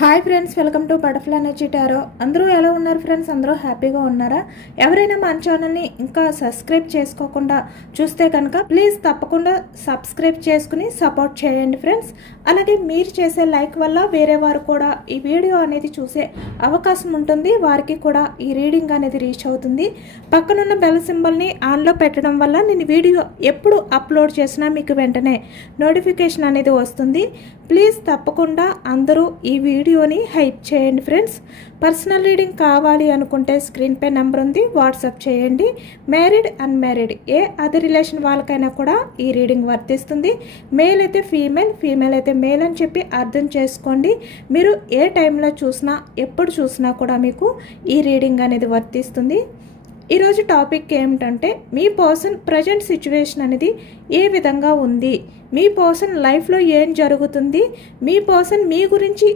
Hi friends, welcome to butterfly energy tarot. అందరూ ఎలా ఉన్నారు ఫ్రెండ్స్? అందరూ హ్యాపీగా ఉన్నారా? ఎవరైనా మన ఛానల్ని ఇంకా సబ్స్క్రైబ్ చేసుకోకుండా చూస్తే కనుక ప్లీజ్ తప్పకుండా సబ్స్క్రైబ్ చేసుకుని సపోర్ట్ చేయండి ఫ్రెండ్స్. అలాగే మీరు చేసే లైక్ వల్ల వేరే వారు కూడా ఈ వీడియో అనేది చూసే అవకాశం ఉంటుంది, వారికి కూడా ఈ రీడింగ్ అనేది రీచ్ అవుతుంది. పక్కనున్న బెల్ సింబల్ని ఆన్లో పెట్టడం వల్ల నేను వీడియో ఎప్పుడు అప్లోడ్ చేసినా మీకు వెంటనే నోటిఫికేషన్ అనేది వస్తుంది. ప్లీజ్ తప్పకుండా అందరూ ఈ వీడియోని హైప్ చేయండి ఫ్రెండ్స్. పర్సనల్ రీడింగ్ కావాలి అనుకుంటే స్క్రీన్పై నెంబర్ ఉంది, వాట్సాప్ చేయండి. మ్యారీడ్ అన్మ్యారీడ్ ఏ అదర్ రిలేషన్ వాళ్ళకైనా కూడా ఈ రీడింగ్ వర్తిస్తుంది. మేల్ అయితే ఫీమేల్, ఫీమేల్ అయితే మేల్ అని చెప్పి అర్థం చేసుకోండి. మీరు ఏ టైంలో చూసినా ఎప్పుడు చూసినా కూడా మీకు ఈ రీడింగ్ అనేది వర్తిస్తుంది. ఈరోజు టాపిక్ ఏమిటంటే మీ పర్సన్ ప్రజెంట్ సిచ్యువేషన్ అనేది ఏ విధంగా ఉంది, మీ పర్సన్ లైఫ్లో ఏం జరుగుతుంది, మీ పర్సన్ మీ గురించి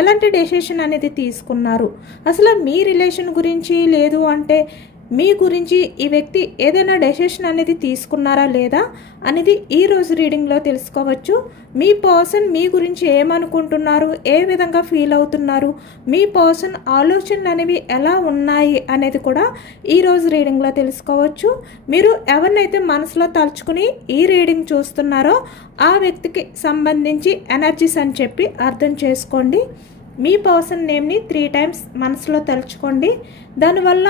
ఎలాంటి డెసిషన్ అనేది తీసుకున్నారు, అసలు మీ రిలేషన్ గురించి లేదు అంటే మీ గురించి ఈ వ్యక్తి ఏదైనా డెసిషన్ అనేది తీసుకున్నారా లేదా అనేది ఈరోజు రీడింగ్లో తెలుసుకోవచ్చు. మీ పర్సన్ మీ గురించి ఏమనుకుంటున్నారు, ఏ విధంగా ఫీల్ అవుతున్నారు, మీ పర్సన్ ఆలోచనలు అనేవి ఎలా ఉన్నాయి అనేది కూడా ఈరోజు రీడింగ్లో తెలుసుకోవచ్చు. మీరు ఎవరినైతే మనసులో తలుచుకుని ఈ రీడింగ్ చూస్తున్నారో ఆ వ్యక్తికి సంబంధించి ఎనర్జీస్ అని చెప్పి అర్థం చేసుకోండి. మీ పర్సన్ నేమ్ని 3 టైమ్స్ మనసులో తలుచుకోండి. దానివల్ల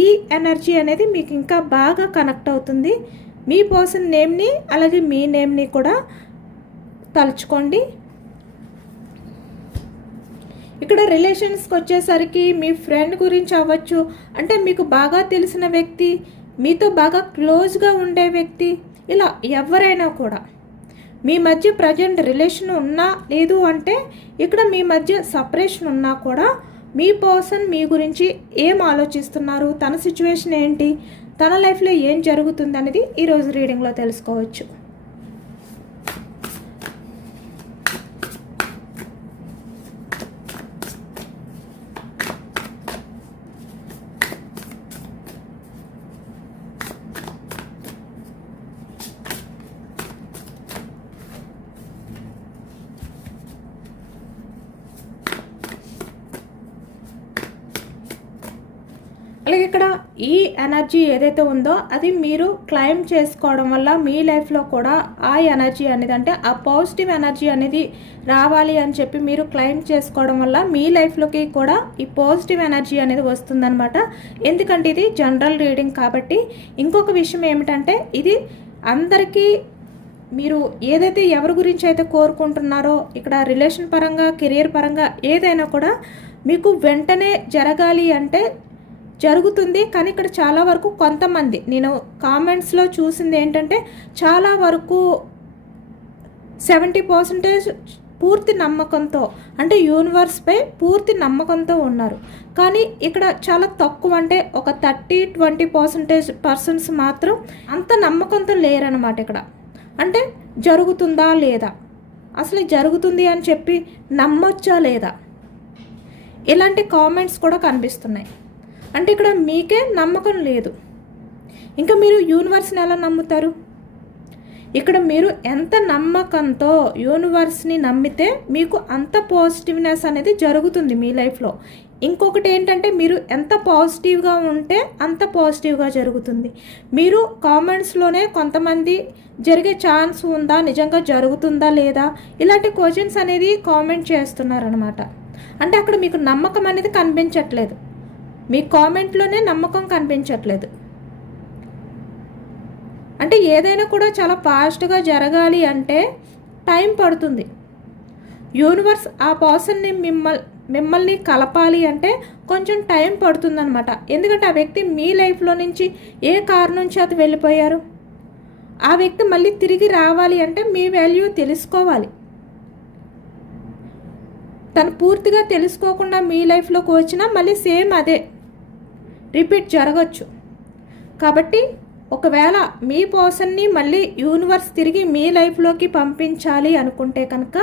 ఈ ఎనర్జీ అనేది మీకు ఇంకా బాగా కనెక్ట్ అవుతుంది. మీ పర్సన్ నేమ్ని అలాగే మీ నేమ్ని కూడా తలుచుకోండి. ఇక్కడ రిలేషన్స్కి వచ్చేసరికి మీ ఫ్రెండ్ గురించి అవ్వచ్చు, అంటే మీకు బాగా తెలిసిన వ్యక్తి, మీతో బాగా క్లోజ్గా ఉండే వ్యక్తి, ఇలా ఎవరైనా కూడా మీ మధ్య ప్రజెంట్ రిలేషన్ ఉన్నా లేదు అంటే ఇక్కడ మీ మధ్య సపరేషన్ ఉన్నా కూడా మీ పర్సన్ మీ గురించి ఏం ఆలోచిస్తున్నారు, తన సిచ్యువేషన్ ఏంటి, తన లైఫ్లో ఏం జరుగుతుంది అనేది ఈరోజు రీడింగ్లో తెలుసుకోవచ్చు. అలాగే ఇక్కడ ఈ ఎనర్జీ ఏదైతే ఉందో అది మీరు క్లైమ్ చేసుకోవడం వల్ల మీ లైఫ్లో కూడా ఆ ఎనర్జీ అనేది, అంటే ఆ పాజిటివ్ ఎనర్జీ అనేది రావాలి అని చెప్పి మీరు క్లైమ్ చేసుకోవడం వల్ల మీ లైఫ్లోకి కూడా ఈ పాజిటివ్ ఎనర్జీ అనేది వస్తుందన్నమాట. ఎందుకంటే ఇది జనరల్ రీడింగ్ కాబట్టి. ఇంకొక విషయం ఏమిటంటే ఇది అందరికీ మీరు ఏదైతే ఎవరి గురించి అయితే కోరుకుంటున్నారో ఇక్కడ రిలేషన్ పరంగా కెరియర్ పరంగా ఏదైనా కూడా మీకు వెంటనే జరగాలి అంటే జరుగుతుంది. కానీ ఇక్కడ చాలా వరకు కొంతమంది నేను కామెంట్స్లో చూసింది ఏంటంటే చాలా వరకు 70% పూర్తి నమ్మకంతో, అంటే యూనివర్స్పై పూర్తి నమ్మకంతో ఉన్నారు. కానీ ఇక్కడ చాలా తక్కువ, అంటే ఒక 30-20% పర్సన్స్ మాత్రం అంత నమ్మకంతో లేరనమాట. ఇక్కడ అంటే జరుగుతుందా లేదా, అసలు జరుగుతుంది అని చెప్పి నమ్మొచ్చా లేదా, ఇలాంటి కామెంట్స్ కూడా కనిపిస్తున్నాయి. అంటే ఇక్కడ మీకే నమ్మకం లేదు, ఇంకా మీరు యూనివర్స్ని ఎలా నమ్ముతారు? ఇక్కడ మీరు ఎంత నమ్మకంతో యూనివర్స్ని నమ్మితే మీకు అంత పాజిటివ్నెస్ అనేది జరుగుతుంది మీ లైఫ్లో. ఇంకొకటి ఏంటంటే మీరు ఎంత పాజిటివ్గా ఉంటే అంత పాజిటివ్గా జరుగుతుంది. మీరు కామెంట్స్లోనే కొంతమంది జరిగే ఛాన్స్ ఉందా, నిజంగా జరుగుతుందా లేదా, ఇలాంటి క్వశ్చన్స్ అనేది కామెంట్ చేస్తున్నారనమాట. అంటే అక్కడ మీకు నమ్మకం అనేది కనిపించట్లేదు, మీ కామెంట్లోనే నమ్మకం కనిపించట్లేదు. అంటే ఏదైనా కూడా చాలా ఫాస్ట్గా జరగాలి అంటే టైం పడుతుంది. యూనివర్స్ ఆ పర్సన్ని మిమ్మల్ని కలపాలి అంటే కొంచెం టైం పడుతుందన్నమాట. ఎందుకంటే ఆ వ్యక్తి మీ లైఫ్లో నుంచి ఏ కారణం చేత వెళ్ళిపోయారు, ఆ వ్యక్తి మళ్ళీ తిరిగి రావాలి అంటే మీ వాల్యూ తెలుసుకోవాలి. తను పూర్తిగా తెలుసుకోకుండా మీ లైఫ్లోకి వచ్చినా మళ్ళీ సేమ్ అదే రిపీట్ జరగచ్చు. కాబట్టి ఒకవేళ మీ పర్సన్ని మళ్ళీ యూనివర్స్ తిరిగి మీ లైఫ్లోకి పంపించాలి అనుకుంటే కనుక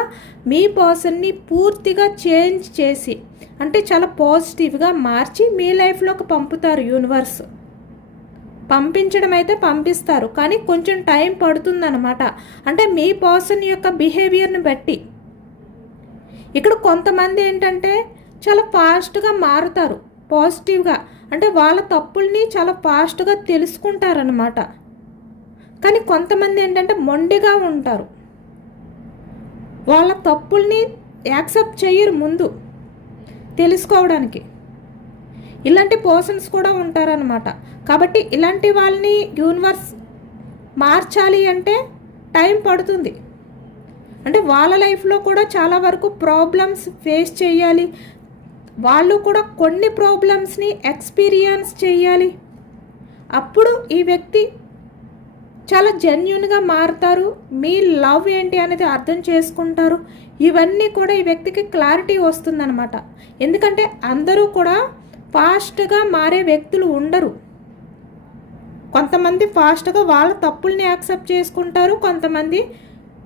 మీ పర్సన్ని పూర్తిగా చేంజ్ చేసి, అంటే చాలా పాజిటివ్గా మార్చి మీ లైఫ్లోకి పంపుతారు యూనివర్స్. పంపించడం అయితే పంపిస్తారు, కానీ కొంచెం టైం పడుతుందన్నమాట. అంటే మీ పర్సన్ యొక్క బిహేవియర్ని బట్టి ఇక్కడ కొంతమంది ఏంటంటే చాలా ఫాస్ట్గా మారుతారు, పాజిటివ్గా, అంటే వాళ్ళ తప్పుల్ని చాలా ఫాస్ట్గా తెలుసుకుంటారనమాట. కానీ కొంతమంది ఏంటంటే మొండిగా ఉంటారు, వాళ్ళ తప్పుల్ని యాక్సెప్ట్ చేయరు ముందు తెలుసుకోవడానికి. ఇలాంటి పర్సన్స్ కూడా ఉంటారనమాట. కాబట్టి ఇలాంటి వాళ్ళని యూనివర్స్ మార్చాలి అంటే టైం పడుతుంది. అంటే వాళ్ళ లైఫ్లో కూడా చాలా వరకు ప్రాబ్లమ్స్ ఫేస్ చేయాలి, వాళ్ళు కూడా కొన్ని ప్రాబ్లమ్స్ని ఎక్స్పీరియన్స్ చేయాలి. అప్పుడు ఈ వ్యక్తి చాలా జెన్యూన్గా మారుతారు, మీ లవ్ ఏంటి అనేది అర్థం చేసుకుంటారు. ఇవన్నీ కూడా ఈ వ్యక్తికి క్లారిటీ వస్తుందన్నమాట. ఎందుకంటే అందరూ కూడా ఫాస్ట్గా మారే వ్యక్తులు ఉండరు. కొంతమంది ఫాస్ట్గా వాళ్ళ తప్పుల్ని యాక్సెప్ట్ చేసుకుంటారు, కొంతమంది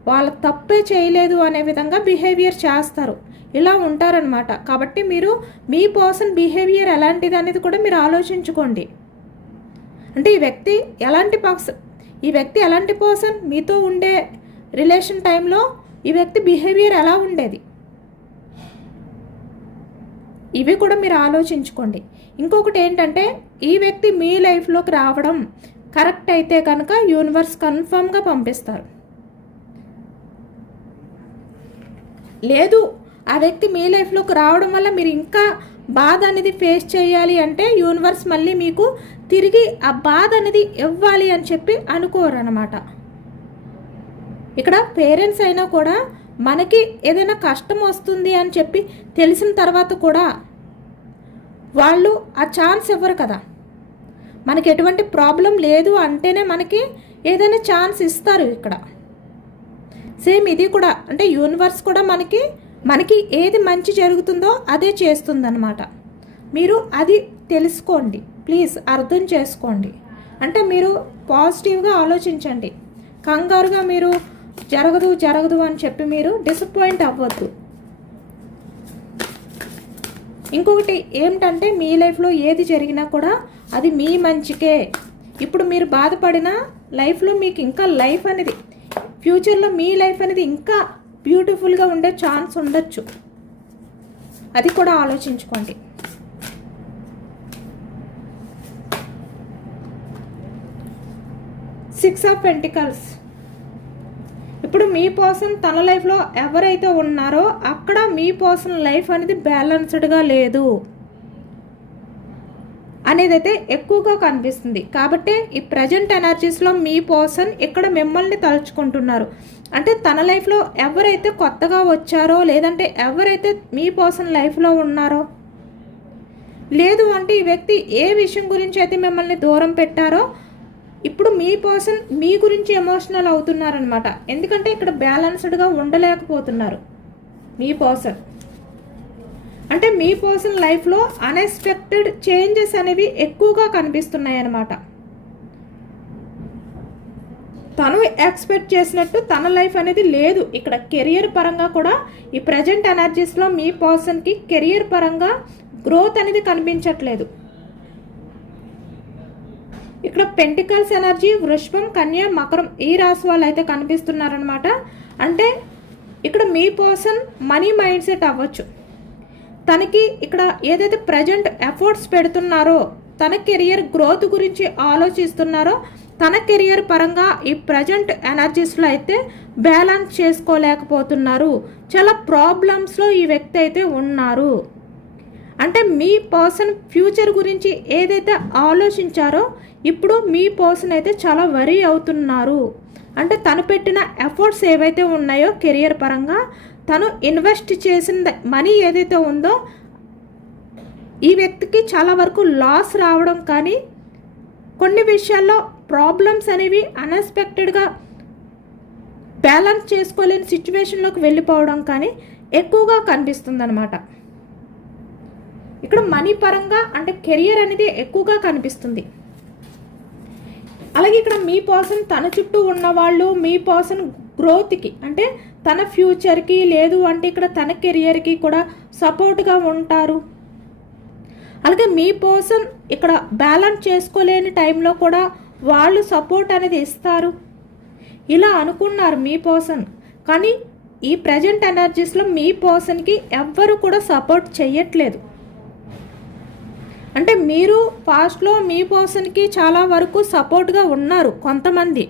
వాళ్ళ తప్పే చేయలేదు అనే విధంగా బిహేవియర్ చేస్తారు. ఇలా ఉంటారనమాట. కాబట్టి మీరు మీ పర్సన్ బిహేవియర్ ఎలాంటిది అనేది కూడా మీరు ఆలోచించుకోండి. అంటే ఈ వ్యక్తి ఎలాంటి పర్సన్, మీతో ఉండే రిలేషన్ టైంలో ఈ వ్యక్తి బిహేవియర్ ఎలా ఉండేది, ఇవి కూడా మీరు ఆలోచించుకోండి. ఇంకొకటి ఏంటంటే ఈ వ్యక్తి మీ లైఫ్లోకి రావడం కరెక్ట్ అయితే కనుక యూనివర్స్ కన్ఫర్మ్గా పంపిస్తారు. లేదు ఆ వ్యక్తి మీ లైఫ్లోకి రావడం వల్ల మీరు ఇంకా బాధ అనేది ఫేస్ చేయాలి అంటే యూనివర్స్ మళ్ళీ మీకు తిరిగి ఆ బాధ అనేది ఇవ్వాలి అని చెప్పి అనుకోరు అనమాట. ఇక్కడ పేరెంట్స్ అయినా కూడా మనకి ఏదైనా కష్టం వస్తుంది అని చెప్పి తెలిసిన తర్వాత కూడా వాళ్ళు ఆ ఛాన్స్ ఇవ్వరు కదా. మనకి ఎటువంటి ప్రాబ్లం లేదు అంటేనే మనకి ఏదైనా ఛాన్స్ ఇస్తారు. ఇక్కడ సేమ్ ఇది కూడా, అంటే యూనివర్స్ కూడా మనకి ఏది మంచి జరుగుతుందో అదే చేస్తుందన్నమాట. మీరు అది తెలుసుకోండి ప్లీజ్, అర్థం చేసుకోండి. అంటే మీరు పాజిటివ్గా ఆలోచించండి, కంగారుగా మీరు జరగదు అని చెప్పి మీరు డిసప్పాయింట్ అవ్వద్దు. ఇంకొకటి ఏంటంటే మీ లైఫ్లో ఏది జరిగినా కూడా అది మీ మంచికే. ఇప్పుడు మీరు బాధపడిన లైఫ్లో మీకు ఇంకా లైఫ్ అనేది, ఫ్యూచర్లో మీ లైఫ్ అనేది ఇంకా బ్యూటిఫుల్గా ఉండే ఛాన్స్ ఉండొచ్చు, అది కూడా ఆలోచించుకోండి. Six of pentacles. ఇప్పుడు మీ పర్సన్ తన లైఫ్లో ఎవరైతే ఉన్నారో అక్కడ మీ పర్సన్ లైఫ్ అనేది బ్యాలెన్స్డ్గా లేదు అనేది అయితే ఎక్కువగా కనిపిస్తుంది. కాబట్టి ఈ ప్రజెంట్ ఎనర్జీస్లో మీ పర్సన్ ఇక్కడ మిమ్మల్ని తలుచుకుంటున్నారు. అంటే తన లైఫ్లో ఎవరైతే కొత్తగా వచ్చారో, లేదంటే ఎవరైతే మీ పర్సన్ లైఫ్లో ఉన్నారో, లేదు అంటే ఈ వ్యక్తి ఏ విషయం గురించి అయితే మిమ్మల్ని దూరం పెట్టారో ఇప్పుడు మీ పర్సన్ మీ గురించి ఎమోషనల్ అవుతున్నారనమాట. ఎందుకంటే ఇక్కడ బ్యాలెన్స్డ్గా ఉండలేకపోతున్నారు మీ పర్సన్. అంటే మీ పర్సన్ లైఫ్లో అన్ఎక్స్పెక్టెడ్ చేంజెస్ అనేవి ఎక్కువగా కనిపిస్తున్నాయి అన్నమాట. తను ఎక్స్పెక్ట్ చేసినట్టు తన లైఫ్ అనేది లేదు. ఇక్కడ కెరియర్ పరంగా కూడా ఈ ప్రజెంట్ ఎనర్జీస్లో మీ పర్సన్కి కెరియర్ పరంగా గ్రోత్ అనేది కనిపించట్లేదు. ఇక్కడ పెంటికల్స్ ఎనర్జీ వృషభం, కన్య, మకరం ఈ రాశి వాళ్ళు అయితే కనిపిస్తున్నారనమాట. అంటే ఇక్కడ మీ పర్సన్ మనీ మైండ్ సెట్ అవ్వచ్చు. తనకి ఇక్కడ ఏదైతే ప్రజెంట్ ఎఫర్ట్స్ పెడుతున్నారో, తన కెరియర్ గ్రోత్ గురించి ఆలోచిస్తున్నారో, తన కెరియర్ పరంగా ఈ ప్రజెంట్ ఎనర్జీస్లో అయితే బ్యాలెన్స్ చేసుకోలేకపోతున్నారు. చాలా ప్రాబ్లమ్స్లో ఈ వ్యక్తి అయితే ఉన్నారు. అంటే మీ పర్సన్ ఫ్యూచర్ గురించి ఏదైతే ఆలోచించారో ఇప్పుడు మీ పర్సన్ అయితే చాలా వరీ అవుతున్నారు. అంటే తను పెట్టిన ఎఫర్ట్స్ ఏవైతే ఉన్నాయో కెరియర్ పరంగా, తను ఇన్వెస్ట్ చేసిన మనీ ఏదైతే ఉందో ఈ వ్యక్తికి చాలా వరకు లాస్ రావడం కానీ, కొన్ని విషయాల్లో ప్రాబ్లమ్స్ అనేవి అన్ఎక్స్పెక్టెడ్గా బ్యాలెన్స్ చేసుకోలేని సిచ్యువేషన్లోకి వెళ్ళిపోవడం కానీ ఎక్కువగా కనిపిస్తుందన్నమాట. ఇక్కడ మనీ పరంగా అంటే కెరియర్ అనేది ఎక్కువగా కనిపిస్తుంది. అలాగే ఇక్కడ మీ పర్సన్ తన చుట్టూ ఉన్నవాళ్ళు మీ పర్సన్ గ్రోత్కి, అంటే తన ఫ్యూచర్కి, లేదు అంటే ఇక్కడ తన కెరియర్కి కూడా సపోర్ట్గా ఉంటారు. అలాగే మీ పర్సన్ ఇక్కడ బ్యాలెన్స్ చేసుకోలేని టైంలో కూడా వాళ్ళు సపోర్ట్ అనేది ఇస్తారు. ఇలా అనుకున్నారు మీ పర్సన్. కానీ ఈ ప్రజెంట్ ఎనర్జీస్లో మీ పర్సన్కి ఎవ్వరు కూడా సపోర్ట్ చేయట్లేదు. అంటే మీరు పాస్ట్లో మీ పర్సన్కి చాలా వరకు సపోర్ట్గా ఉన్నారు కొంతమంది,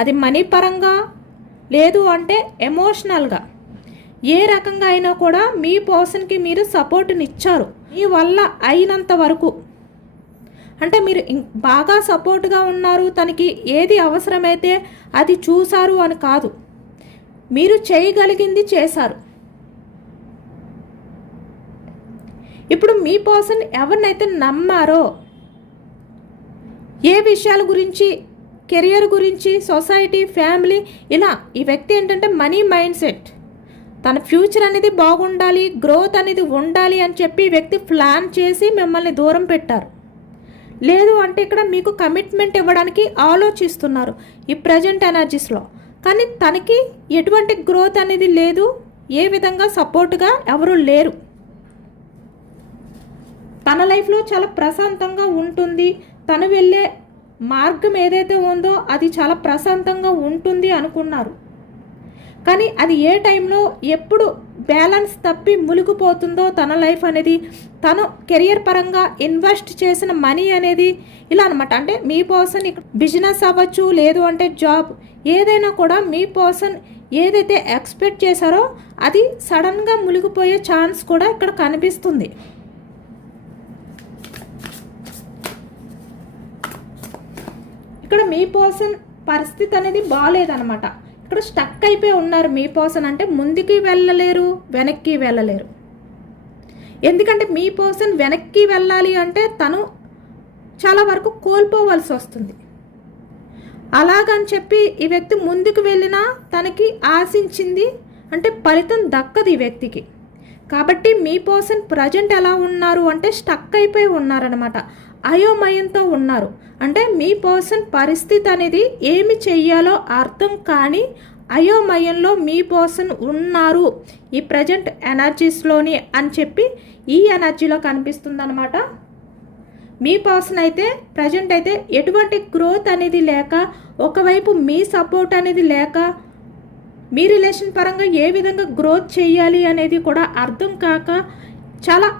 అది మనీ పరంగా లేదు అంటే ఎమోషనల్గా ఏ రకంగా అయినా కూడా మీ పర్సన్కి మీరు సపోర్ట్ని ఇచ్చారు మీ వల్ల అయినంత వరకు. అంటే మీరు బాగా సపోర్ట్గా ఉన్నారు, తనకి ఏది అవసరమైతే అది చూసారు అని కాదు, మీరు చేయగలిగింది చేశారు. ఇప్పుడు మీ పర్సన్ ఎవరినైతే నమ్మారో, ఏ విషయాల గురించి, కెరియర్ గురించి, సొసైటీ, ఫ్యామిలీ, ఇలా ఈ వ్యక్తి ఏంటంటే మనీ మైండ్ సెట్, తన ఫ్యూచర్ అనేది బాగుండాలి, గ్రోత్ అనేది ఉండాలి అని చెప్పి ఈ వ్యక్తి ప్లాన్ చేసి మిమ్మల్ని దూరం పెట్టారు. లేదు అంటే ఇక్కడ మీకు కమిట్మెంట్ ఇవ్వడానికి ఆలోచిస్తున్నారు ఈ ప్రజెంట్ ఎనర్జీస్లో, కానీ తనకి ఎటువంటి గ్రోత్ అనేది లేదు, ఏ విధంగా సపోర్ట్గా ఎవరు లేరు. తన లైఫ్లో చాలా ప్రశాంతంగా ఉంటుంది, తను వెళ్ళే మార్గం ఏదైతే ఉందో అది చాలా ప్రశాంతంగా ఉంటుంది అనుకున్నారు. కానీ అది ఏ టైంలో ఎప్పుడు బ్యాలెన్స్ తప్పి మునిగిపోతుందో తన లైఫ్ అనేది, తను కెరియర్ పరంగా ఇన్వెస్ట్ చేసిన మనీ అనేది ఇలా అనమాట. అంటే మీ పర్సన్ బిజినెస్ అవ్వచ్చు, లేదు అంటే జాబ్, ఏదైనా కూడా మీ పర్సన్ ఏదైతే ఎక్స్పెక్ట్ చేశారో అది సడన్గా మునిగిపోయే ఛాన్స్ కూడా ఇక్కడ కనిపిస్తుంది. ఇక్కడ మీ పర్సన్ పరిస్థితి అనేది బాగాలేదనమాట. ఇక్కడ స్టక్ అయిపోయి ఉన్నారు మీ పర్సన్. అంటే ముందుకి వెళ్ళలేరు, వెనక్కి వెళ్ళలేరు. ఎందుకంటే మీ పర్సన్ వెనక్కి వెళ్ళాలి అంటే తను చాలా వరకు కోల్పోవాల్సి వస్తుంది. అలాగని చెప్పి ఈ వ్యక్తి ముందుకు వెళ్ళినా తనకి ఆశించింది అంటే ఫలితం దక్కదు ఈ వ్యక్తికి. కాబట్టి మీ పర్సన్ ప్రజెంట్ ఎలా ఉన్నారు అంటే స్టక్ అయిపోయి ఉన్నారనమాట, అయోమయంతో ఉన్నారు. అంటే మీ పర్సన్ పరిస్థితి అనేది ఏమి చెయ్యాలో అర్థం కాని అయోమయంలో మీ పర్సన్ ఉన్నారు ఈ ప్రజెంట్ ఎనర్జీస్లోని అని చెప్పి ఈ ఎనర్జీలో కనిపిస్తుందన్నమాట. మీ పర్సన్ అయితే ప్రజెంట్ అయితే ఎటువంటి గ్రోత్ అనేది లేక, ఒకవైపు మీ సపోర్ట్ అనేది లేక, మీ రిలేషన్ పరంగా ఏ విధంగా గ్రోత్ చేయాలి అనేది కూడా అర్థం కాక చాలా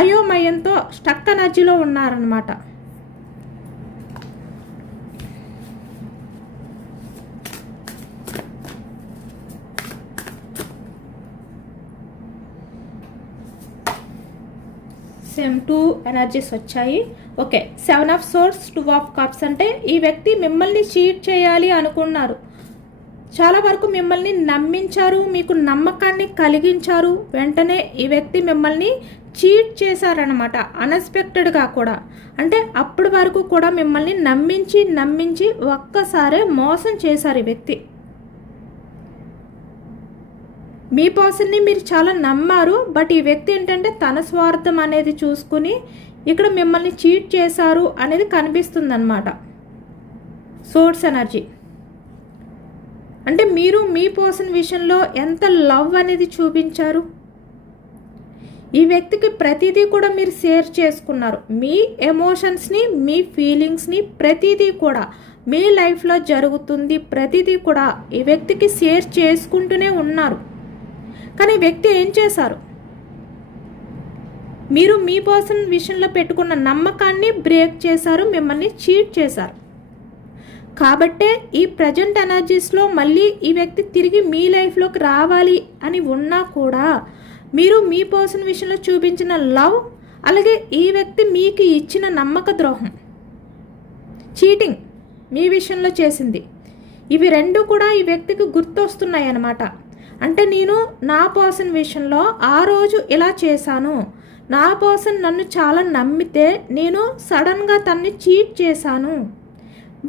అయోమయంతో స్టక్ ఎనర్జీలో ఉన్నారనమాట. సేమ్ 2 ఎనర్జీస్ వచ్చాయి. Okay, 7 of swords, 2 of cups. అంటే ఈ వ్యక్తి మిమ్మల్ని చీట్ చేయాలి అనుకున్నారు, చాలా వరకు మిమ్మల్ని నమ్మించారు, మీకు నమ్మకాన్ని కలిగించారు. వెంటనే ఈ వ్యక్తి మిమ్మల్ని చీట్ చేశారనమాట, అన్ఎక్స్పెక్టెడ్గా కూడా. అంటే అప్పటి వరకు కూడా మిమ్మల్ని నమ్మించి ఒక్కసారే మోసం చేశారు ఈ వ్యక్తి. మీ పర్సన్ని మీరు చాలా నమ్మారు, బట్ ఈ వ్యక్తి ఏంటంటే తన స్వార్థం అనేది చూసుకుని ఇక్కడ మిమ్మల్ని చీట్ చేశారు అనేది కనిపిస్తుంది అన్నమాట. సోర్స్ ఎనర్జీ అంటే మీరు మీ పర్సన్ విషయంలో ఎంత లవ్ అనేది చూపించారు. ఈ వ్యక్తికి ప్రతిదీ కూడా మీరు షేర్ చేసుకున్నారు, మీ ఎమోషన్స్ని, మీ ఫీలింగ్స్ని, ప్రతిదీ కూడా మీ లైఫ్లో జరుగుతుంది ప్రతిదీ కూడా ఈ వ్యక్తికి షేర్ చేసుకుంటూనే ఉన్నారు. కానీ వ్యక్తి ఏం చేశారు, మీరు మీ పర్సన్ విషయంలో పెట్టుకున్న నమ్మకాన్ని బ్రేక్ చేశారు, మిమ్మల్ని చీట్ చేశారు. కాబట్టే ఈ ప్రజెంట్ ఎనర్జీస్లో మళ్ళీ ఈ వ్యక్తి తిరిగి మీ లైఫ్లోకి రావాలి అని ఉన్నా కూడా మీరు మీ పర్సన్ విషయంలో చూపించిన లవ్, అలాగే ఈ వ్యక్తి మీకు ఇచ్చిన నమ్మక ద్రోహం, చీటింగ్ మీ విషయంలో చేసింది, ఇవి రెండు కూడా ఈ వ్యక్తికి గుర్తొస్తున్నాయి అన్నమాట. అంటే నేను నా పర్సన్ విషయంలో ఆ రోజు ఇలా చేశాను, నా పర్సన్ నన్ను చాలా నమ్మితే నేను సడన్గా తన్ని చీట్ చేశాను,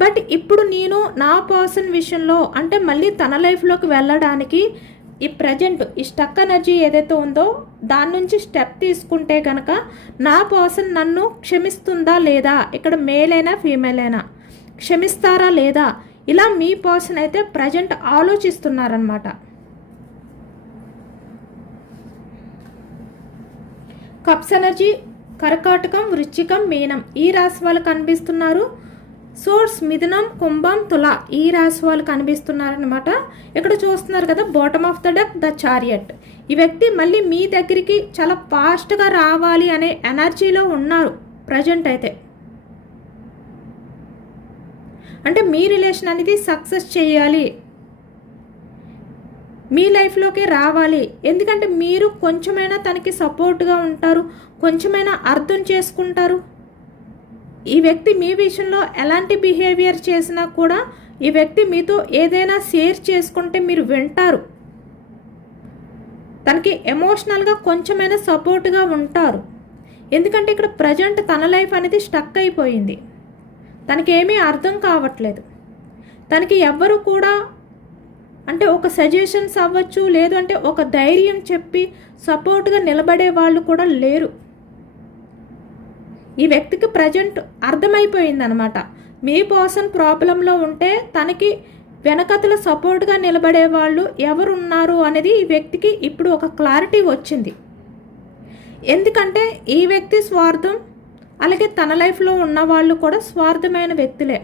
బట్ ఇప్పుడు నేను నా పర్సన్ విషయంలో అంటే మళ్ళీ తన లైఫ్లోకి వెళ్ళడానికి ఈ ప్రజెంట్ ఈ స్టక్ ఎనర్జీ ఏదైతే ఉందో దాని నుంచి స్టెప్ తీసుకుంటే కనుక నా పర్సన్ నన్ను క్షమిస్తుందా లేదా, ఇక్కడ మేల్ అయినా ఫీమేల్ అయినా క్షమిస్తారా లేదా, ఇలా మీ పర్సన్ అయితే ప్రజెంట్ ఆలోచిస్తున్నారనమాట. కప్స్ ఎనర్జీ కర్కాటకం, వృశ్చికం, మీనం ఈ రాశి వాళ్ళు కనిపిస్తున్నారు. సోర్స్ మిథునం, కుంభం, తుల ఈ రాశి వాళ్ళు కనిపిస్తున్నారనమాట. ఇక్కడ చూస్తున్నారు కదా, bottom of the deck the chariot. ఈ వ్యక్తి మళ్ళీ మీ దగ్గరికి చాలా ఫాస్ట్గా రావాలి అనే ఎనర్జీలో ఉన్నారు ప్రజెంట్ అయితే. అంటే మీ రిలేషన్ అనేది సక్సెస్ చేయాలి, మీ లైఫ్లోకి రావాలి. ఎందుకంటే మీరు కొంచెమైనా తనకి సపోర్ట్గా ఉంటారు, కొంచెమైనా అర్థం చేసుకుంటారు. ఈ వ్యక్తి మీ విషయంలో ఎలాంటి బిహేవియర్ చేసినా కూడా ఈ వ్యక్తి మీతో ఏదైనా షేర్ చేసుకుంటే మీరు వింటారు. తనకి ఎమోషనల్గా కొంచెమైనా సపోర్ట్గా ఉంటారు. ఎందుకంటే ఇక్కడ ప్రజెంట్ తన లైఫ్ అనేది స్టక్ అయిపోయింది, తనకేమీ అర్థం కావట్లేదు. తనకి ఎవ్వరు కూడా అంటే ఒక సజెషన్స్ అవ్వచ్చు, లేదు అంటే ఒక ధైర్యం చెప్పి సపోర్ట్గా నిలబడే వాళ్ళు కూడా లేరు. ఈ వ్యక్తికి ప్రజెంట్ అర్థమైపోయిందనమాట, మీ పర్సన్ ప్రాబ్లంలో ఉంటే తనకి వెనకతల సపోర్ట్గా నిలబడే వాళ్ళు ఎవరున్నారు అనేది ఈ వ్యక్తికి ఇప్పుడు ఒక క్లారిటీ వచ్చింది. ఎందుకంటే ఈ వ్యక్తి స్వార్థం, అలాగే తన లైఫ్లో ఉన్న వాళ్ళు కూడా స్వార్థమైన వ్యక్తులే.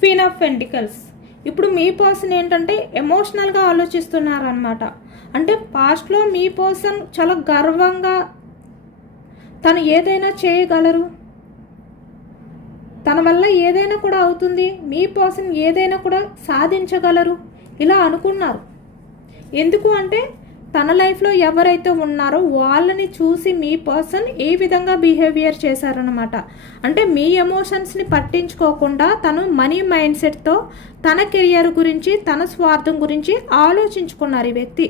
Queen of pentacles. ఇప్పుడు మీ పర్సన్ ఏంటంటే ఎమోషనల్గా ఆలోచిస్తున్నారనమాట. అంటే పాస్ట్లో మీ పర్సన్ చాలా గర్వంగా తను ఏదైనా చేయగలరు, తన వల్ల ఏదైనా కూడా అవుతుంది, మీ పర్సన్ ఏదైనా కూడా సాధించగలరు ఇలా అనుకున్నారు. ఎందుకు అంటే తన లైఫ్లో ఎవరైతే ఉన్నారో వాళ్ళని చూసి మీ పర్సన్ ఏ విధంగా బిహేవియర్ చేశారనమాట. అంటే మీ ఎమోషన్స్ని పట్టించుకోకుండా తను మనీ మైండ్ సెట్తో తన కెరియర్ గురించి, తన స్వార్థం గురించి ఆలోచించుకున్నారు ఈ వ్యక్తి.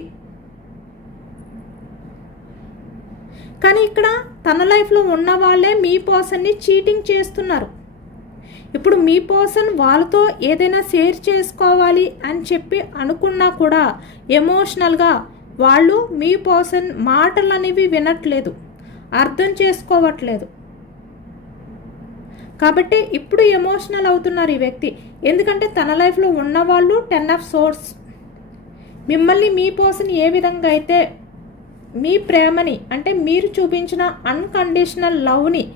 కానీ ఇక్కడ తన లైఫ్లో ఉన్న వాళ్ళే మీ పర్సన్ని చీటింగ్ చేస్తున్నారు. ఇప్పుడు మీ పర్సన్ వాళ్ళతో ఏదైనా షేర్ చేసుకోవాలి అని చెప్పి అనుకున్నా కూడా ఎమోషనల్గా వాళ్ళు మీ పర్సన్ మాటలు అనేవి వినట్లేదు, అర్థం చేసుకోవట్లేదు. కాబట్టి ఇప్పుడు ఎమోషనల్ అవుతున్నారు ఈ వ్యక్తి. ఎందుకంటే తన లైఫ్లో ఉన్నవాళ్ళు 10 ఆఫ్ సోర్స్. మిమ్మల్ని మీ పర్సన్ ఏ విధంగా అయితే మీ ప్రేమని, అంటే మీరు చూపించిన అన్కండిషనల్ లవ్ని,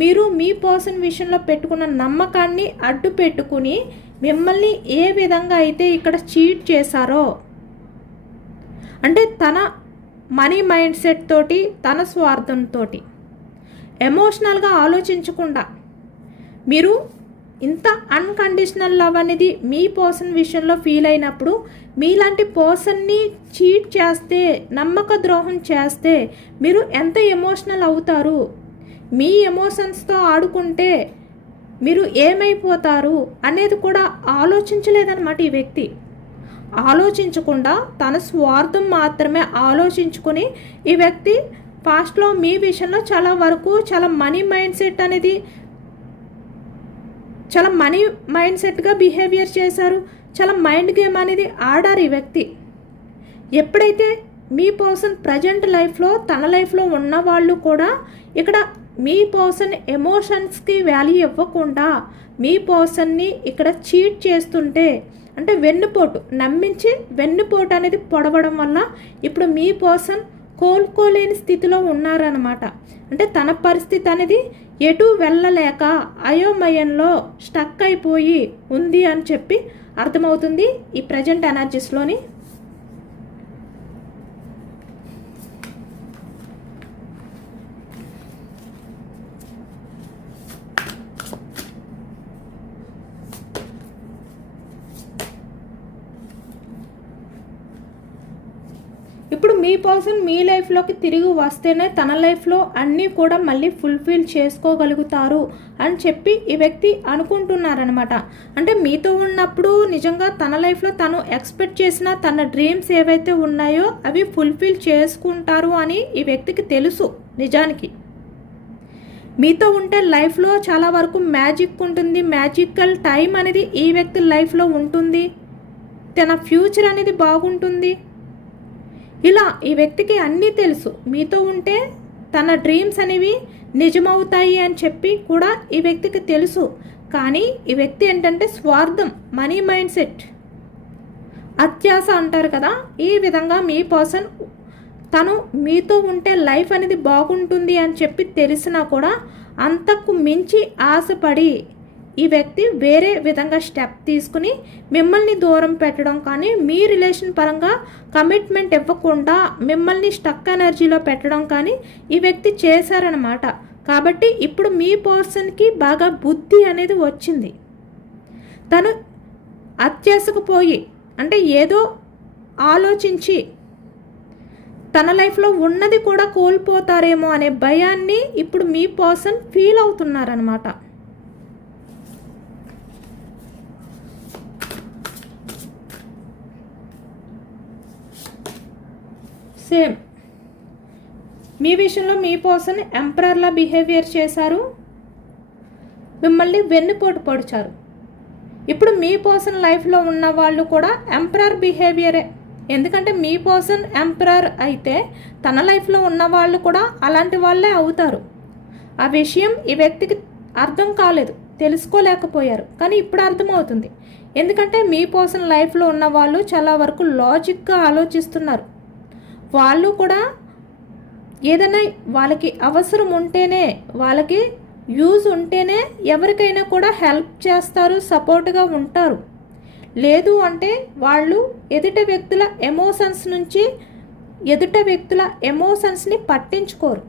మీరు మీ పర్సన్ విషయంలో పెట్టుకున్న నమ్మకాన్ని అడ్డు పెట్టుకుని మిమ్మల్ని ఏ విధంగా అయితే ఇక్కడ చీట్ చేశారో, అంటే తన మనీ మైండ్ సెట్ తోటి, తన స్వార్థంతో ఎమోషనల్గా ఆలోచించకుండా మీరు ఇంత అన్కండిషనల్ లవ్ అనేది మీ పర్సన్ విషయంలో ఫీల్ అయినప్పుడు, మీలాంటి పర్సన్ని చీట్ చేస్తే, నమ్మక ద్రోహం చేస్తే మీరు ఎంత ఎమోషనల్ అవుతారు, మీ ఎమోషన్స్తో ఆడుకుంటే మీరు ఏమైపోతారు అనేది కూడా ఆలోచించలేదన్నమాట ఈ వ్యక్తి. ఆలోచించకుండా తన స్వార్థం మాత్రమే ఆలోచించుకొని ఈ వ్యక్తి పాస్ట్లో మీ విషయంలో చాలా వరకు చాలా మనీ మైండ్ సెట్ అనేది, చాలా మనీ మైండ్ సెట్గా బిహేవియర్ చేశారు, చాలా మైండ్ గేమ్ అనేది ఆడారు ఈ వ్యక్తి. ఎప్పుడైతే మీ పర్సన్ ప్రజెంట్ లైఫ్లో, తన లైఫ్లో ఉన్న వాళ్ళు కూడా ఇక్కడ మీ పర్సన్ ఎమోషన్స్కి వాల్యూ ఇవ్వకుండా మీ పర్సన్ని ఇక్కడ చీట్ చేస్తుంటే, అంటే వెన్నుపోటు నమ్మించి వెన్నుపోటు అనేది పొడవడం వల్ల ఇప్పుడు మీ పర్సన్ కోలుకోలేని స్థితిలో ఉన్నారనమాట. అంటే తన పరిస్థితి అనేది ఎటు వెళ్ళలేక అయోమయంలో స్టక్ అయిపోయి ఉంది అని చెప్పి అర్థమవుతుంది ఈ ప్రజెంట్ ఎనర్జీస్లోని. ఇప్పుడు మీ పర్సన్ మీ లైఫ్లోకి తిరిగి వస్తేనే తన లైఫ్లో అన్నీ కూడా మళ్ళీ ఫుల్ఫిల్ చేసుకోగలుగుతారు అని చెప్పి ఈ వ్యక్తి అనుకుంటున్నారనమాట. అంటే మీతో ఉన్నప్పుడు నిజంగా తన లైఫ్లో తను ఎక్స్పెక్ట్ చేసిన తన డ్రీమ్స్ ఏవైతే ఉన్నాయో అవి ఫుల్ఫిల్ చేసుకుంటారు అని ఈ వ్యక్తికి తెలుసు. నిజానికి మీతో ఉంటే లైఫ్లో చాలా వరకు మ్యాజిక్ ఉంటుంది, మ్యాజికల్ టైం అనేది ఈ వ్యక్తి లైఫ్లో ఉంటుంది, తన ఫ్యూచర్ అనేది బాగుంటుంది. ఇలా ఈ వ్యక్తికి అన్నీ తెలుసు. మీతో ఉంటే తన డ్రీమ్స్ అనేవి నిజమవుతాయి అని చెప్పి కూడా ఈ వ్యక్తికి తెలుసు. కానీ ఈ వ్యక్తి ఏంటంటే స్వార్థం, మనీ మైండ్ సెట్, అత్యాశ అంటారు కదా, ఈ విధంగా మీ పర్సన్ తను మీతో ఉంటే లైఫ్ అనేది బాగుంటుంది అని చెప్పి తెలిసినా కూడా అంతకు మించి ఆశపడి ఈ వ్యక్తి వేరే విధంగా స్టెప్ తీసుకుని మిమ్మల్ని దూరం పెట్టడం కానీ, మీ రిలేషన్ పరంగా కమిట్మెంట్ ఇవ్వకుండా మిమ్మల్ని స్టక్ ఎనర్జీలో పెట్టడం కానీ ఈ వ్యక్తి చేశారనమాట. కాబట్టి ఇప్పుడు మీ పర్సన్కి బాగా బుద్ధి అనేది వచ్చింది. తను అత్యాశకు పోయి అంటే ఏదో ఆలోచించి తన లైఫ్లో ఉన్నది కూడా కోల్పోతారేమో అనే భయాన్ని ఇప్పుడు మీ పర్సన్ ఫీల్ అవుతున్నారనమాట. సేమ్ మీ విషయంలో మీ పర్సన్ ఎంపరర్లా బిహేవియర్ చేశారు, మిమ్మల్ని వెన్నుపోటు పొడిచారు. ఇప్పుడు మీ పర్సన్ లైఫ్లో ఉన్న వాళ్ళు కూడా ఎంపరర్ బిహేవియరే. ఎందుకంటే మీ పర్సన్ ఎంపరర్ అయితే తన లైఫ్లో ఉన్న వాళ్ళు కూడా అలాంటి వాళ్ళే అవుతారు. ఆ విషయం ఈ వ్యక్తికి అర్థం కాలేదు, తెలుసుకోలేకపోయారు. కానీ ఇప్పుడు అర్థమవుతుంది. ఎందుకంటే మీ పర్సన్ లైఫ్లో ఉన్న వాళ్ళు చాలా వరకు లాజిక్గా ఆలోచిస్తున్నారు. వాళ్ళు కూడా ఏదైనా వాళ్ళకి అవసరం ఉంటేనే, వాళ్ళకి యూజ్ ఉంటేనే ఎవరికైనా కూడా హెల్ప్ చేస్తారు, సపోర్ట్గా ఉంటారు. లేదు అంటే వాళ్ళు ఎదుటి వ్యక్తుల ఎమోషన్స్ని పట్టించుకోరు.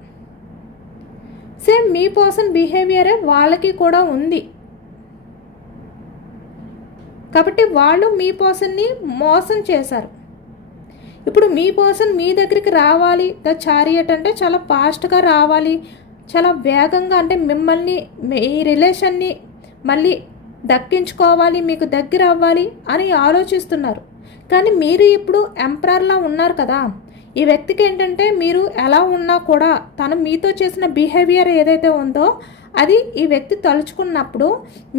సేమ్ మీ పర్సన్ బిహేవియరే వాళ్ళకి కూడా ఉంది. కాబట్టి వాళ్ళు మీ పర్సన్ని మోసం చేశారు. ఇప్పుడు మీ పర్సన్ మీ దగ్గరికి రావాలి, ద చారియట్ అంటే చాలా ఫాస్ట్గా రావాలి, చాలా వేగంగా, అంటే మిమ్మల్ని ఈ రిలేషన్ని మళ్ళీ దక్కించుకోవాలి, మీకు దగ్గర అవ్వాలి అని ఆలోచిస్తున్నారు. కానీ మీరు ఇప్పుడు ఎంపరర్లా ఉన్నారు కదా. ఈ వ్యక్తికి ఏంటంటే మీరు ఎలా ఉన్నా కూడా తను మీతో చేసిన బిహేవియర్ ఏదైతే ఉందో అది ఈ వ్యక్తి తలుచుకున్నప్పుడు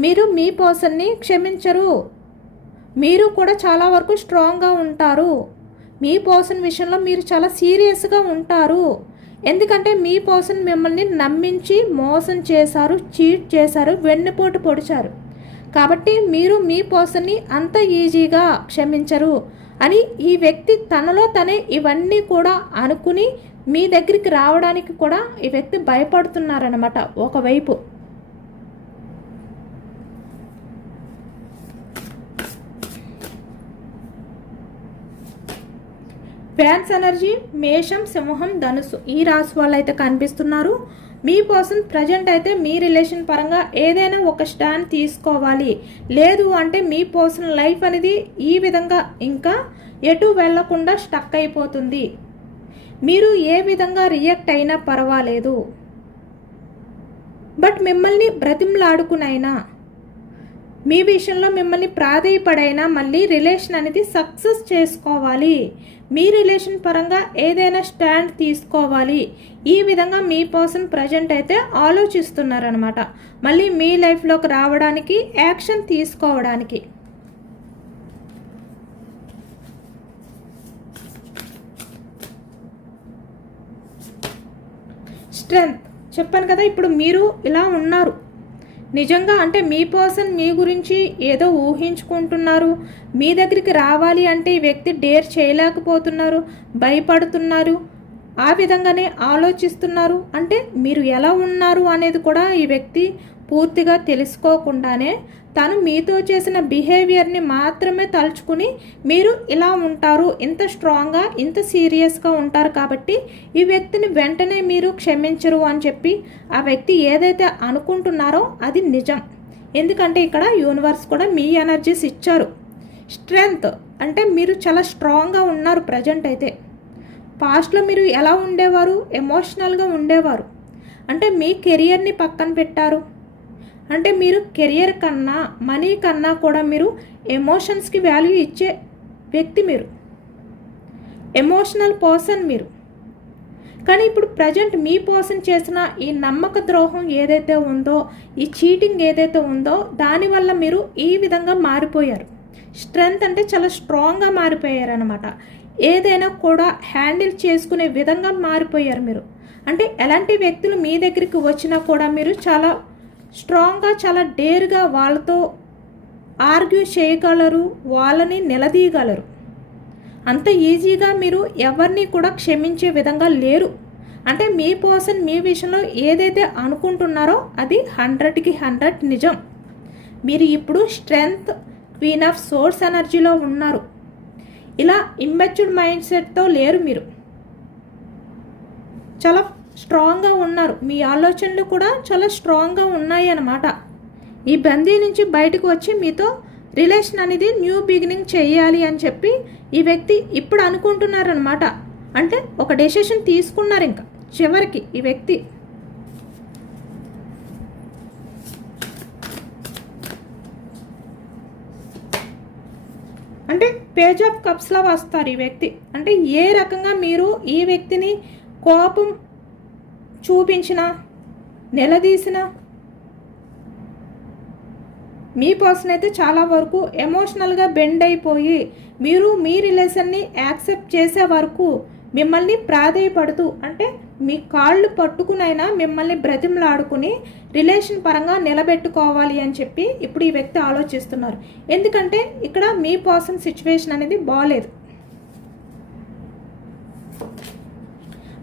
మీరు మీ పర్సన్ని క్షమించరు. మీరు కూడా చాలా వరకు స్ట్రాంగ్గా ఉంటారు. మీ పర్సన్ విషయంలో మీరు చాలా సీరియస్గా ఉంటారు. ఎందుకంటే మీ పర్సన్ మిమ్మల్ని నమ్మించి మోసం చేశారు, చీట్ చేశారు, వెన్నుపోటు పొడిచారు. కాబట్టి మీరు మీ పర్సన్ని అంత ఈజీగా క్షమించరు అని ఈ వ్యక్తి తనలో తనే ఇవన్నీ కూడా అనుకుని మీ దగ్గరికి రావడానికి కూడా ఈ వ్యక్తి భయపడుతున్నారన్నమాట. ఒకవైపు ఫ్యాన్స్ ఎనర్జీ మేషం, సింహం, ధనుసు ఈ రాశి వాళ్ళు అయితే కనిపిస్తున్నారు. మీ పర్సన్ ప్రజెంట్ అయితే మీ రిలేషన్ పరంగా ఏదైనా ఒక స్టాండ్ తీసుకోవాలి. లేదు అంటే మీ పర్సన్ లైఫ్ అనేది ఈ విధంగా ఇంకా ఎటు వెళ్లకుండా స్టక్ అయిపోతుంది. మీరు ఏ విధంగా రియాక్ట్ అయినా పర్వాలేదు, బట్ మిమ్మల్ని బ్రతిమలాడుకునైనా, మీ విషయంలో మిమ్మల్ని ప్రాధేయపడైనా మళ్ళీ రిలేషన్ అనేది సక్సెస్ చేసుకోవాలి. మీ రిలేషన్ పరంగా ఏదైనా స్టాండ్ తీసుకోవాలి. ఈ విధంగా మీ పర్సన్ ప్రజెంట్ అయితే ఆలోచిస్తున్నారనమాట. మళ్ళీ మీ లైఫ్లోకి రావడానికి, యాక్షన్ తీసుకోవడానికి. స్ట్రెంగ్త్ చెప్పాను కదా, ఇప్పుడు మీరు ఇలా ఉన్నారు. నిజంగా అంటే మీ పర్సన్ మీ గురించి ఏదో ఊహించుకుంటున్నారు. మీ దగ్గరికి రావాలి అంటే ఈ వ్యక్తి డేర్ చేయలేకపోతున్నారు, భయపడుతున్నారు, ఆ విధంగానే ఆలోచిస్తున్నారు. అంటే మీరు ఎలా ఉన్నారు అనేది కూడా ఈ వ్యక్తి పూర్తిగా తెలుసుకోకుండానే తను మీతో చేసిన బిహేవియర్ని మాత్రమే తలుచుకుని మీరు ఇలా ఉంటారు, ఇంత స్ట్రాంగ్గా, ఇంత సీరియస్గా ఉంటారు కాబట్టి ఈ వ్యక్తిని వెంటనే మీరు క్షమించరు అని చెప్పి ఆ వ్యక్తి ఏదైతే అనుకుంటున్నారో అది నిజం. ఎందుకంటే ఇక్కడ యూనివర్స్ కూడా మీ ఎనర్జీస్ ఇచ్చారు. స్ట్రెంగ్త్ అంటే మీరు చాలా స్ట్రాంగ్గా ఉన్నారు ప్రజెంట్ అయితే. పాస్ట్లో మీరు ఎలా ఉండేవారు? ఎమోషనల్గా ఉండేవారు. అంటే మీ కెరియర్ని పక్కన పెట్టారు. అంటే మీరు కెరియర్ కన్నా, మనీ కన్నా కూడా మీరు ఎమోషన్స్కి వాల్యూ ఇచ్చే వ్యక్తి. మీరు ఎమోషనల్ పర్సన్ మీరు. కానీ ఇప్పుడు ప్రజెంట్ మీ పర్సన్ చేసిన ఈ నమ్మక ద్రోహం ఏదైతే ఉందో, ఈ చీటింగ్ ఏదైతే ఉందో దానివల్ల మీరు ఈ విధంగా మారిపోయారు. స్ట్రెంగ్త్ అంటే చాలా స్ట్రాంగ్గా మారిపోయారు అనమాట. ఏదైనా కూడా హ్యాండిల్ చేసుకునే విధంగా మారిపోయారు మీరు. అంటే ఎలాంటి వ్యక్తులు మీ దగ్గరికి వచ్చినా కూడా మీరు చాలా స్ట్రాంగ్గా, చాలా డేర్గా వాళ్ళతో ఆర్గ్యూ చేయగలరు, వాళ్ళని నిలదీయగలరు. అంత ఈజీగా మీరు ఎవరిని కూడా క్షమించే విధంగా లేరు. అంటే మీ పర్సన్ మీ విషయంలో ఏదైతే అనుకుంటున్నారో అది 100కి 100 నిజం. మీరు ఇప్పుడు స్ట్రెంగ్త్, క్వీన్ ఆఫ్ సోర్స్ ఎనర్జీలో ఉన్నారు. ఇలా ఇమ్మెచ్యూర్డ్ మైండ్ సెట్తో లేరు, మీరు చాలా స్ట్రాంగ్గా ఉన్నారు. మీ ఆలోచనలు కూడా చాలా స్ట్రాంగ్గా ఉన్నాయి అన్నమాట. ఈ బందీ నుంచి బయటకు వచ్చి మీతో రిలేషన్ అనేది న్యూ బిగినింగ్ చేయాలి అని చెప్పి ఈ వ్యక్తి ఇప్పుడు అనుకుంటున్నారనమాట. అంటే ఒక డెసిషన్ తీసుకున్నారు ఇంకా చివరికి ఈ వ్యక్తి. అంటే పేజ్ ఆఫ్ కప్స్లా వస్తారు ఈ వ్యక్తి. అంటే ఏ రకంగా మీరు ఈ వ్యక్తిని కోపం చూపించినా, నిలదీసినా, మీ పర్సన్ అయితే చాలా వరకు ఎమోషనల్గా బెండ్ అయిపోయి మీరు మీ రిలేషన్ని యాక్సెప్ట్ చేసే వరకు మిమ్మల్ని ప్రాధేయపడుతూ, అంటే మీ కాళ్ళు పట్టుకునైనా మిమ్మల్ని బ్రతిమలాడుకుని రిలేషన్ పరంగా నిలబెట్టుకోవాలి అని చెప్పి ఇప్పుడు ఈ వ్యక్తి ఆలోచిస్తున్నారు. ఎందుకంటే ఇక్కడ మీ పర్సన్ సిచ్యువేషన్ అనేది బాగాలేదు.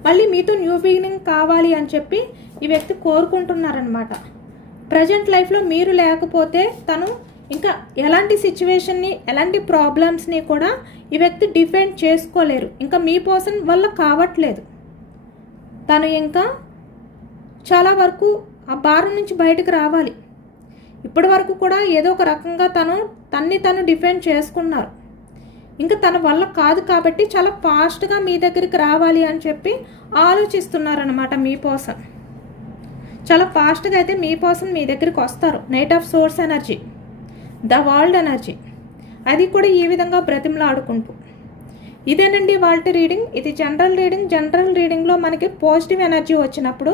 మళ్ళీ మీతో న్యూ బిగినింగ్ కావాలి అని చెప్పి ఈ వ్యక్తి కోరుకుంటున్నారనమాట. ప్రజెంట్ లైఫ్లో మీరు లేకపోతే తను ఇంకా ఎలాంటి సిచ్యువేషన్ని, ఎలాంటి ప్రాబ్లమ్స్ని కూడా ఈ వ్యక్తి డిఫెండ్ చేసుకోలేరు. ఇంకా మీ పర్సన్ వల్ల కావట్లేదు. తను ఇంకా చాలా వరకు ఆ భారం నుంచి బయటకు రావాలి. ఇప్పటి వరకు కూడా ఏదో ఒక రకంగా తను డిఫెండ్ చేసుకున్నారు. ఇంకా తన వల్ల కాదు కాబట్టి చాలా ఫాస్ట్గా మీ దగ్గరికి రావాలి అని చెప్పి ఆలోచిస్తున్నారనమాట మీ పర్సన్. చాలా ఫాస్ట్గా అయితే మీ పర్సన్ మీ దగ్గరికి వస్తారు. Knight of swords energy, the world energy, అది కూడా ఈ విధంగా బ్రతిమలాడుకుంటూ. ఇదేనండి వాళ్ళ రీడింగ్. ఇది జనరల్ రీడింగ్. జనరల్ రీడింగ్లో మనకి పాజిటివ్ ఎనర్జీ వచ్చినప్పుడు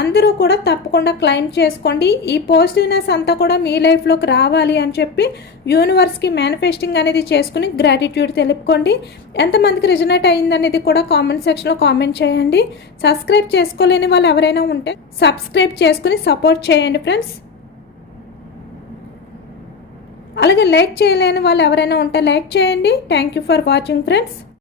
అందరూ కూడా తప్పకుండా క్లైమ్ చేసుకోండి. ఈ పాజిటివ్నెస్ అంతా కూడా మీ లైఫ్లోకి రావాలి అని చెప్పి యూనివర్స్కి మేనిఫెస్టింగ్ అనేది చేసుకుని గ్రాటిట్యూడ్ తెలుపుకోండి. ఎంతమందికి రిజనేట్ అయిందనేది కూడా కామెంట్ సెక్షన్లో కామెంట్ చేయండి. సబ్స్క్రైబ్ చేసుకోలేని వాళ్ళు ఎవరైనా ఉంటే సబ్స్క్రైబ్ చేసుకుని సపోర్ట్ చేయండి ఫ్రెండ్స్. అలాగే లైక్ చేయలేని వాళ్ళు ఎవరైనా ఉంటే లైక్ చేయండి. Thank you for watching friends.